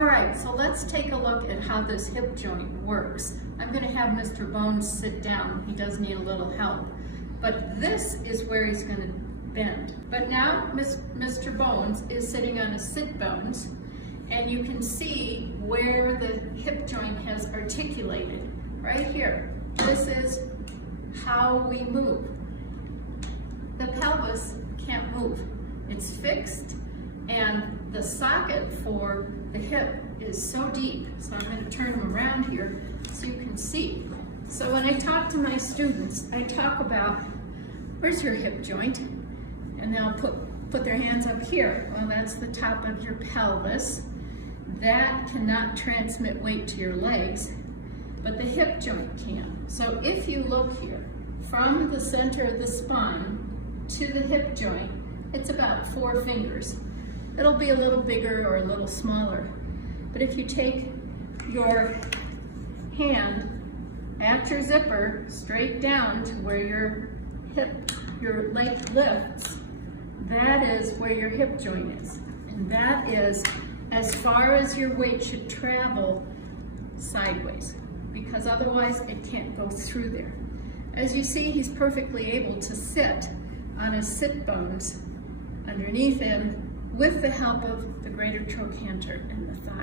All right, so let's take a look at how this hip joint works. I'm going to have Mr. Bones sit down. He does need a little help. But this is where he's going to bend. But now Mr. Bones is sitting on a sit bones, and you can see where the hip joint has articulated right here. This is how we move. The pelvis can't move. It's fixed, and the socket for the hip is so deep. So I'm going to turn them around here so you can see. So when I talk to my students, I talk about, where's your hip joint? And they'll put their hands up here. Well, that's the top of your pelvis. That cannot transmit weight to your legs, but the hip joint can. So if you look here, from the center of the spine to the hip joint, it's about 4 fingers. It'll be a little bigger or a little smaller. But if you take your hand at your zipper straight down to where your leg lifts, that is where your hip joint is. And that is as far as your weight should travel sideways, because otherwise it can't go through there. As you see, he's perfectly able to sit on his sit bones underneath him with the help of the greater trochanter and the thigh.